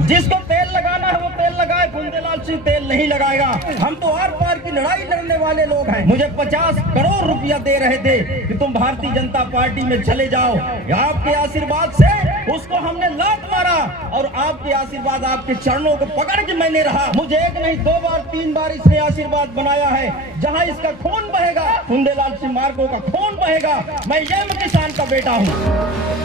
जिसको तेल लगाना है वो तेल लगाए, कुंदेलाल सिंह तेल नहीं लगाएगा। हम तो आर पार की लड़ाई लड़ने वाले लोग हैं। मुझे 50 करोड़ रुपया दे रहे थे कि तुम भारतीय जनता पार्टी में चले जाओ। आपके आशीर्वाद से उसको हमने लात मारा और आपके आशीर्वाद, आपके चरणों को पकड़ के मैंने रहा। मुझे एक नहीं 2 बार 3 बार इसने आशीर्वाद बनाया है। जहां इसका खून बहेगा, कुंदेलाल सिंह मार्को का खून बहेगा। मैं यम किसान का बेटा हूं।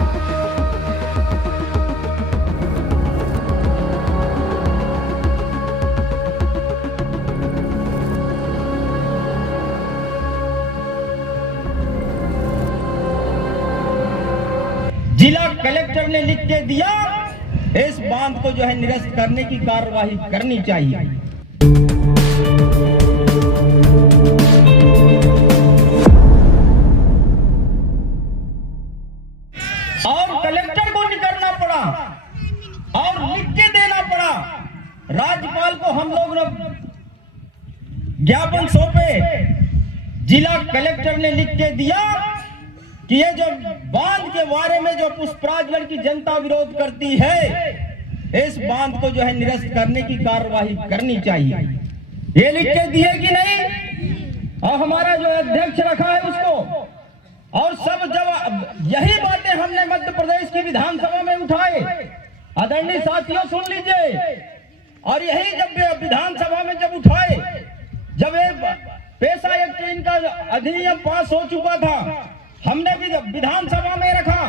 जिला कलेक्टर ने लिख के दिया, इस बांध को जो है निरस्त करने की कार्यवाही करनी चाहिए। और कलेक्टर को निकलना पड़ा और लिख के देना पड़ा। राज्यपाल को हम लोग ने ज्ञापन सौंपे, जिला कलेक्टर ने लिख के दिया कि ये जो बांध के बारे में जो पुष्पराजगढ़ की जनता विरोध करती है, इस बांध को जो है निरस्त करने की कार्यवाही करनी चाहिए। ये लिख के दिए कि नहीं? और हमारा जो अध्यक्ष रखा है उसको, और सब जब यही बातें हमने मध्य प्रदेश की विधानसभा में उठाए। आदरणीय साथियों सुन लीजिए, और यही जब विधानसभा में जब उठाए, जब पेशा एक्ट इनका अधिनियम पास हो चुका था, हमने भी विधानसभा में रखा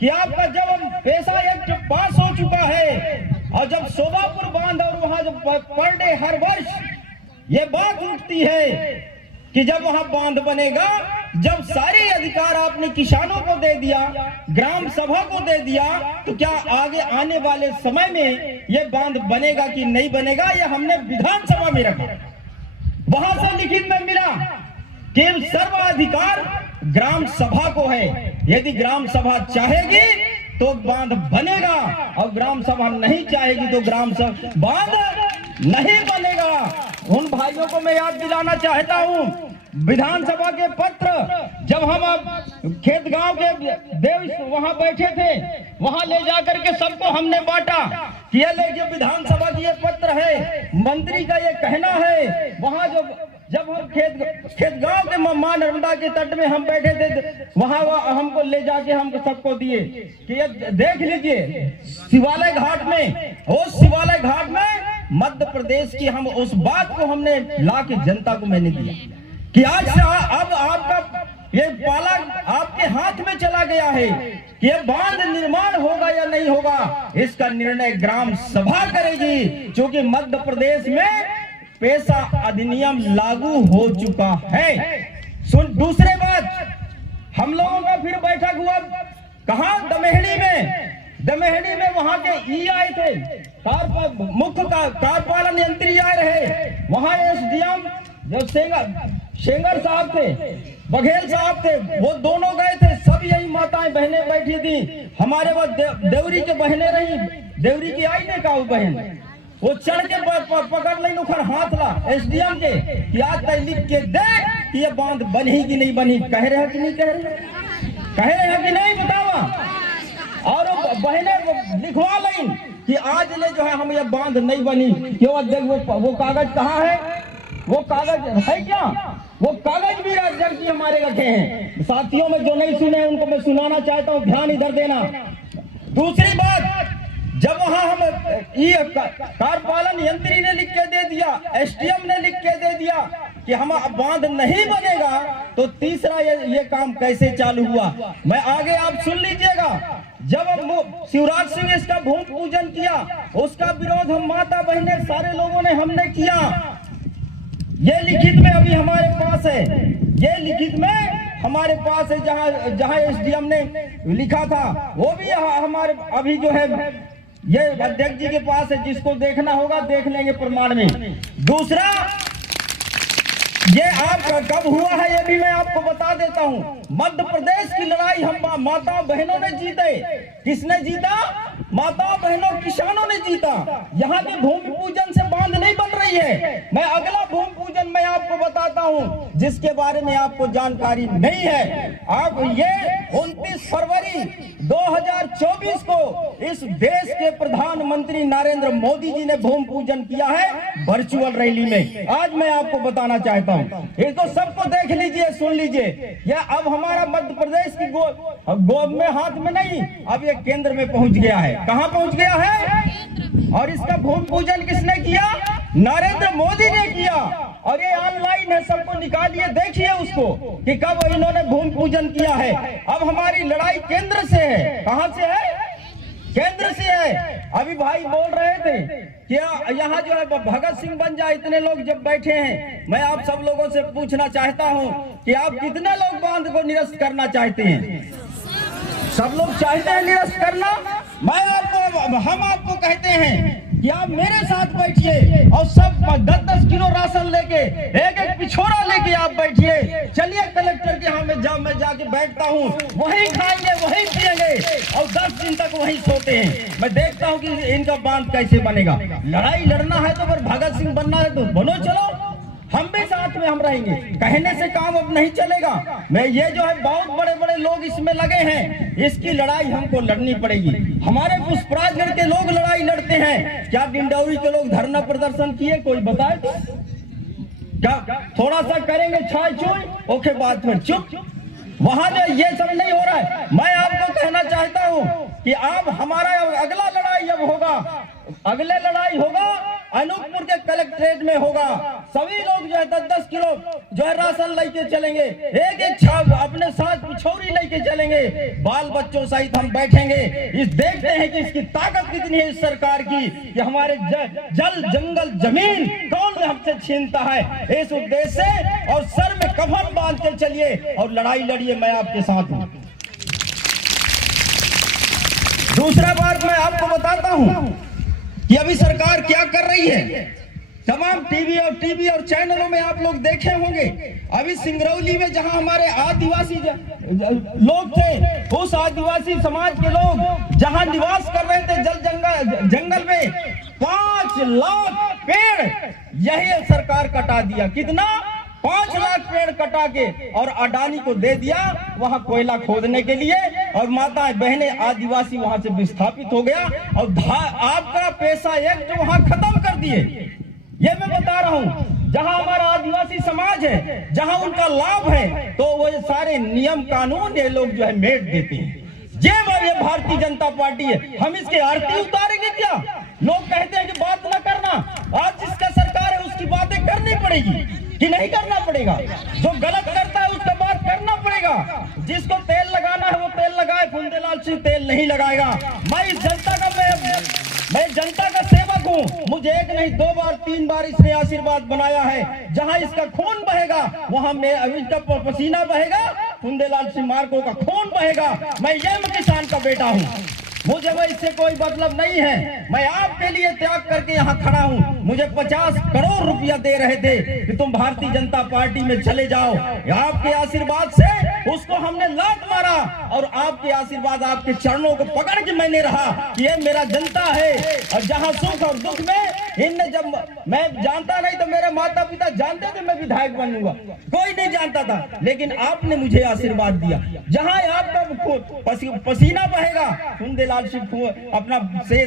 कि आपका जब पेशा एक्ट पास हो चुका है और जब शोभापुर बांध और वहां जब पर डे हर वर्ष ये बात उठती है कि जब वहां बांध बनेगा, जब सारे अधिकार आपने किसानों को दे दिया, ग्राम सभा को दे दिया, तो क्या आगे आने वाले समय में ये बांध बनेगा कि नहीं बनेगा? ये हमने विधानसभा में रखा। वहां से लिखित में मिला कि सर्वाधिकार ग्राम सभा को है। यदि ग्राम सभा चाहेगी तो बांध बनेगा, और ग्राम सभा नहीं चाहेगी तो ग्राम सभा बांध नहीं बनेगा। उन भाइयों को मैं याद दिलाना चाहता हूं, विधानसभा के पत्र जब हम खेत गांव के देव वहां बैठे थे, वहां ले जाकर के सबको हमने बांटा कि ये ले जो विधानसभा की ये पत्र है, मंत्री का ये कहना है। वहां जब हम खेत गांव के मां नर्मदा के तट में हम बैठे थे, वहां हमको ले जाके हमको सबको दिए कि ये देख लीजिए शिवालय घाट में, उस शिवालय घाट में मध्य प्रदेश की हम उस बात को हमने ला के जनता को मैंने दिया कि आज अब आपका ये पाला आपके हाथ में चला गया है कि ये बांध निर्माण होगा या नहीं होगा, इसका निर्णय ग्राम सभा करेगी। क्योंकि मध्य प्रदेश में पेशा अधिनियम लागू हो चुका है। दूसरे बात, हम लोगों का फिर बैठक हुआ कहां? दमेहड़ी में वहां के ई आए थे, मुख्य कार्यपालन यंत्री आए रहे। वहां एसडीएम जो शेंगर साहब थे, बघेल साहब थे, वो दोनों गए थे। सब यही माताएं बहनें बैठी थी। हमारे वो देवरी के बहनें रही, देवरी की आई ने कहा बहन, वो चढ़ के पकड़ ली उखड़ हाथ ला एसडीएम के कि आज तक लिख के दे कि ये बांध बनी कि नहीं बनी। कह रहे हैं कि नहीं कह रहे? कह रहे हैं कि नहीं बतावा। और बहने लिखवा ली कि आज ले जो है हम ये बांध नहीं बनी। क्यों अध्यक्ष? वो कागज कहाँ है? वो कागज है क्या? वो कागज भी अध्यक्ष जी हमारे रखे हैं। साथियों में जो नहीं सुने उनको मैं सुनाना चाहता हूँ, ध्यान इधर देना। दूसरी बात, जब वहां हम कार्यपालन यंत्री ने लिख के दे दिया, एसडीएम ने लिख के दे दिया कि हम बांध नहीं बनेगा, तो तीसरा ये काम कैसे चालू हुआ? मैं आगे आप सुन लीजिएगा। जब शिवराज सिंह इसका भूमि पूजन किया, उसका विरोध हम माता बहने सारे लोगों ने हमने किया। ये लिखित में अभी हमारे पास है, ये लिखित में हमारे पास है, जहां एसडीएम ने लिखा था वो भी हमारे अभी जो है ये अध्यक्ष जी के पास है। जिसको देखना होगा देख लेंगे प्रमाण में। दूसरा, ये आपका कब हुआ है ये भी मैं आपको बता देता हूँ। मध्य प्रदेश की लड़ाई हम माता बहनों ने जीते। किसने जीता? माता बहनों किसानों ने जीता। यहाँ के भूमि पूजन से बांध नहीं बन रही है। मैं अगला भूमि पूजन मैं आपको आपको बताता हूं जिसके बारे में आपको जानकारी नहीं है। आप ये 29 फरवरी 2024 को इस देश के प्रधानमंत्री नरेंद्र मोदी जी ने भूमि पूजन किया है वर्चुअल रैली में। आज मैं आपको बताना चाहता हूं, ये तो सबको देख लीजिए, सुन लीजिए। यह अब हमारा मध्य प्रदेश की गोद में हाथ में नहीं, अब ये केंद्र में पहुंच गया है। कहां पहुंच गया है? और इसका भूमि पूजन किसने किया? नरेंद्र मोदी ने किया। और ये ऑनलाइन है, सबको निकालिए, देखिए उसको कि कब इन्होंने भूमि पूजन किया है। अब हमारी लड़ाई केंद्र से है। कहां से है? केंद्र से है। अभी भाई बोल रहे थे कि यहाँ जो है भगत सिंह बन जाए, इतने लोग जब बैठे हैं। मैं आप सब लोगों से पूछना चाहता हूँ कि आप कितने लोग बांध को निरस्त करना चाहते हैं? सब लोग चाहते हैं निरस्त करना। हम आपको कहते हैं कि आप मेरे साथ बैठिए और सब 10-10 किलो राशन लेके, एक पिछोड़ा लेके आप बैठिए। चलिए कलेक्टर के यहाँ मैं जाके बैठता हूँ, वहीं खाएंगे, वहीं पिएंगे और 10 दिन तक वहीं सोते हैं। मैं देखता हूँ कि इनका बांध कैसे बनेगा। लड़ाई लड़ना है तो फिर भगत सिंह बनना है तो बनो, चलो हम भी साथ में हम रहेंगे। कहने से काम अब नहीं चलेगा। मैं ये जो है बहुत बड़े बड़े लोग इसमें लगे हैं, इसकी लड़ाई हमको लड़नी पड़ेगी। हमारे पुष्पराजगढ़ के लोग लड़ाई लड़ते हैं। क्या डिंडौरी के लोग धरना प्रदर्शन किए? कोई बताए तो? क्या थोड़ा सा करेंगे छाई छुई, ओके बाद फिर चुप। वहां जो ये सब नहीं हो रहा है। मैं आपको कहना चाहता हूं कि आप हमारा अगला लड़ाई अब होगा, अगले लड़ाई होगा अनूपपुर के कलेक्ट्रेट में होगा। सभी लोग जो है 10-10 किलो जो है राशन लेके चलेंगे, एक छाप अपने साथ पिछौरी लेके चलेंगे, बाल बच्चों सहित हम बैठेंगे। इस देखते हैं कि इसकी ताकत कितनी है इस सरकार की कि हमारे जल जंगल जमीन कौन हमसे छीनता है। इस उद्देश्य से और सर में कफन बांध के चलिए और लड़ाई लड़िए, मैं आपके साथ हूं। दूसरा बात मैं आपको बताता हूं कि अभी सरकार क्या कर रही है। तमाम टीवी और चैनलों में आप लोग देखे होंगे। अभी सिंगरौली में जहां हमारे आदिवासी लोग थे, उस आदिवासी समाज के लोग जहां निवास कर रहे थे जंगल में 5 लाख पेड़ यही सरकार कटा दिया। कितना? 5 लाख पेड़ कटा के और अडानी को दे दिया वहां कोयला खोदने के लिए, और माता बहने आदिवासी वहां से विस्थापित हो गया और आपका पैसा एक्ट वहां खत्म कर दिए। ये मैं बता रहा हूं, जहां हमारा आदिवासी समाज है, जहां उनका लाभ है, तो वो सारे नियम कानून ये लोग जो है मेट देते हैं। ये भारतीय जनता पार्टी है। हम इसके आरती उतारेंगे क्या? लोग कहते हैं कि बात ना करना। आज जिसका सरकार है उसकी बातें करनी पड़ेगी कि नहीं करना पड़ेगा? जो गलत करता है उसका बात करना पड़ेगा। जिसको तेल लगाना है वो तेल लगाए, फुंदेलाल सिंह तेल नहीं लगाएगा। मैं इस जनता का मैं जनता का सेवक हूँ। मुझे एक नहीं 2 बार 3 बार इसने आशीर्वाद बनाया है। जहां इसका खून बहेगा वहां इसका पसीना बहेगा, फुंदेलाल सिंह मार्को का खून बहेगा। मैं यम किसान का बेटा हूँ, मुझे इससे कोई मतलब नहीं है। मैं आपके लिए त्याग करके यहाँ खड़ा हूँ। मुझे 50 करोड़ रुपया दे रहे थे कि तुम भारतीय जनता पार्टी में चले जाओ। आपके आशीर्वाद से उसको हमने लात मारा और आपके आशीर्वाद, आपके चरणों को पकड़ के मैंने रहा कि ये मेरा जनता है। और जहाँ सुख और दुख में इनने, जब मैं जानता नहीं तो मेरे माता पिता जानते थे मैं विधायक बनूंगा, कोई नहीं जानता था, लेकिन आपने मुझे आशीर्वाद दिया। जहाँ आपका पसीना बहेगा, फुंदेलाल सिंह अपना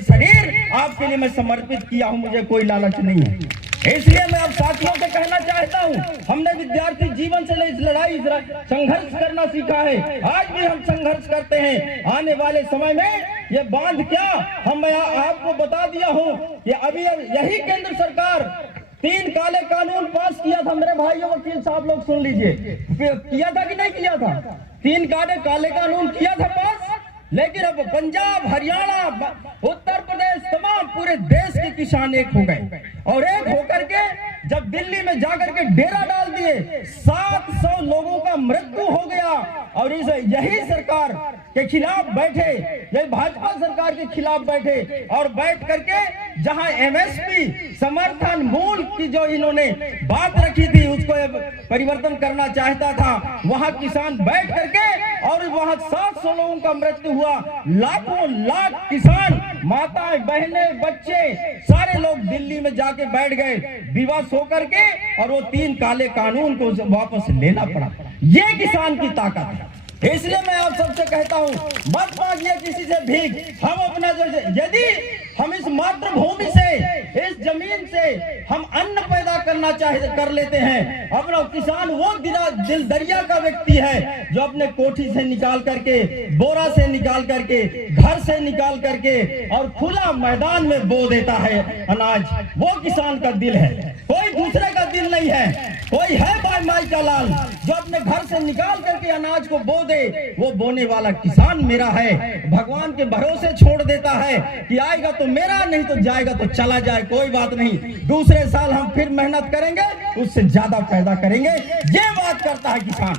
शरीर आपके लिए मैं समर्पित किया हूं। मुझे कोई लालच नहीं है। इसलिए मैं आप साथियों से कहना चाहता हूं, हमने विद्यार्थी जीवन से इस लड़ाई संघर्ष करना सीखा है। आज भी हम संघर्ष करते हैं। आने वाले समय में ये बांध क्या, हम आपको बता दिया हूं कि अभी यही केंद्र सरकार 3 काले कानून पास किया था। मेरे भाइयों वकील साहब लोग सुन लीजिए, किया था कि नहीं किया था? 3 काले कानून किया था पास, लेकिन अब पंजाब, हरियाणा, उत्तर प्रदेश, तमाम पूरे देश के किसान एक हो गए और एक होकर के जब दिल्ली में जाकर के डेरा डाल दिए, 700 लोगों का मृत्यु हो गया। और यही सरकार के खिलाफ बैठे, यही भाजपा सरकार के खिलाफ बैठे और बैठ करके जहां एमएसपी समर्थन मूल्य की जो इन्होंने बात रखी थी उसको परिवर्तन करना चाहता था, वहां किसान बैठ करके और वहां 700 लोगों का मृत्यु हुआ। लाखों लाख किसान माताएं, बहनें, बच्चे सारे लोग दिल्ली में जाके बैठ गए विवश होकर के, और वो 3 काले कानून को वापस लेना पड़ा। ये किसान की ताकत है। इसलिए मैं आप सबसे कहता हूं, मत मांगिए किसी से भीख। हम अपना यदि हम इस मातृभूमि से, इस जमीन से हम अन्न पैदा करना चाहे कर लेते हैं। अपना किसान वो दिल दरिया का व्यक्ति है जो अपने कोठी से निकाल करके, बोरा से निकाल करके, घर से निकाल करके और खुला मैदान में बो देता है अनाज। वो किसान का दिल है, कोई दूसरे का दिल नहीं है। कोई है भाई माई का लाल जो अपने घर से निकाल करके अनाज को बो दे, वो बोने वाला किसान मेरा है। भगवान के भरोसे छोड़ देता है कि आएगा तो मेरा, नहीं तो जाएगा तो चला जाए, कोई बात नहीं, दूसरे साल हम फिर मेहनत करेंगे, उससे ज्यादा पैदा करेंगे। ये बात करता है किसान।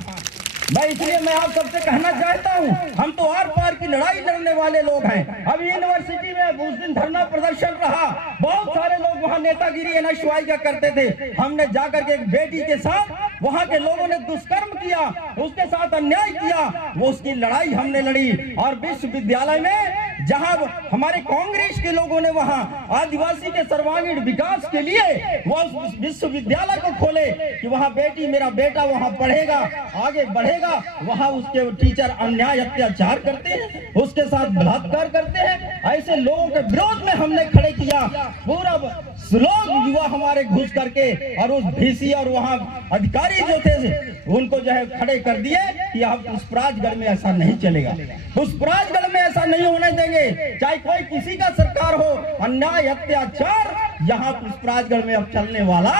मैं इसलिए मैं आप सबसे कहना चाहता हूं, हम तो आर पार की लड़ाई लड़ने वाले लोग हैं। अभी यूनिवर्सिटी में उस दिन धरना प्रदर्शन रहा, बहुत सारे लोग वहां नेतागिरी एनएसयूआई का करते थे। हमने जाकर के एक बेटी के साथ, वहां के लोगों ने दुष्कर्म किया, उसके साथ अन्याय किया, वो उसकी लड़ाई हमने लड़ी। और विश्वविद्यालय में जहां हमारे कांग्रेस के लोगों ने वहां आदिवासी के सर्वांगीण विकास के लिए वो विश्वविद्यालय को खोले कि वहां बेटी, मेरा बेटा वहां पढ़ेगा, आगे बढ़ेगा, वहां उसके टीचर अन्याय अत्याचार करते हैं, उसके साथ बलात्कार करते हैं। ऐसे लोगों के विरोध में हमने खड़े किया। पूरा लोग युवा हमारे घुस करके और उस भीसी और वहां अधिकारी जो थे उनको जो है खड़े कर दिए कि आप पुष्पराजगढ़ में ऐसा नहीं चलेगा, पुष्पराजगढ़ में ऐसा नहीं होने देंगे, चाहे कोई किसी का सरकार हो। अन्याय अत्याचार यहाँ पुष्पराजगढ़ में अब चलने वाला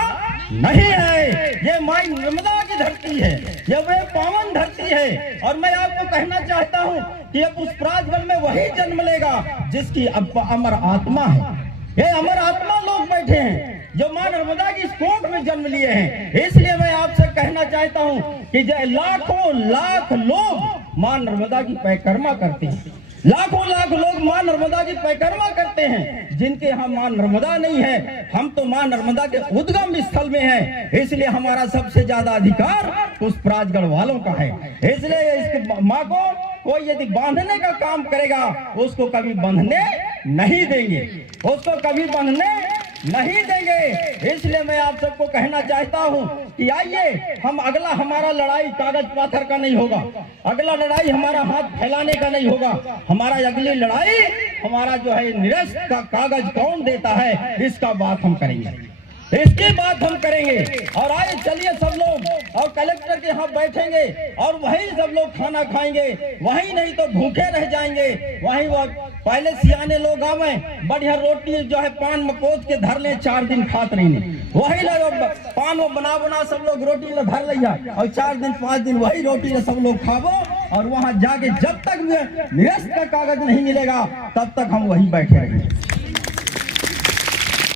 नहीं है। ये माई नर्मदा की धरती है, ये वे पावन धरती है। और मैं आपको कहना चाहता हूँ कि अब पुष्पराजगढ़ में वही जन्म लेगा जिसकी अमर आत्मा है। ये अमर आत्मा लोग बैठे हैं जो मां नर्मदा की कोख में जन्म लिए हैं। इसलिए मैं आपसे कहना चाहता हूँ कि लाखों लाख लोग मां नर्मदा की परिक्रमा करते हैं, लाखों लाख लोग मां नर्मदा की परिक्रमा करते हैं, जिनके यहाँ मां नर्मदा नहीं है। हम तो मां नर्मदा के उद्गम स्थल में हैं, इसलिए हमारा सबसे ज्यादा अधिकार पुष्पराजगढ़ वालों का है। इसलिए इस माँ को कोई यदि बांधने का काम करेगा, उसको कभी बंधने नहीं देंगे, उसको कभी बंधने नहीं देंगे। इसलिए मैं आप सबको कहना चाहता हूं कि आइए, हम अगला हमारा लड़ाई कागज पाथर का नहीं होगा, अगला लड़ाई हमारा हाथ फैलाने का नहीं होगा। हमारा अगली लड़ाई हमारा जो है निरस्त का कागज कौन देता है, इसका बात हम करेंगे, इसकी बात हम करेंगे। और आइए चलिए सब लोग और कलेक्टर के यहाँ बैठेंगे और वहीं सब लोग खाना खाएंगे, वहीं नहीं तो भूखे रह जाएंगे। वहीं वो पहले सियाने लोग आवे, बढ़िया रोटी जो है पान में पोत के धर ले, 4 दिन खात नहीं, वही लोग पान वो बना बना सब लोग रोटी में धर लिया और 4 दिन 5 दिन वही रोटी में सब लोग खावो। और वहां जाके जब तक निरस्त का कागज नहीं मिलेगा तब तक हम वहीं बैठे रहेंगे।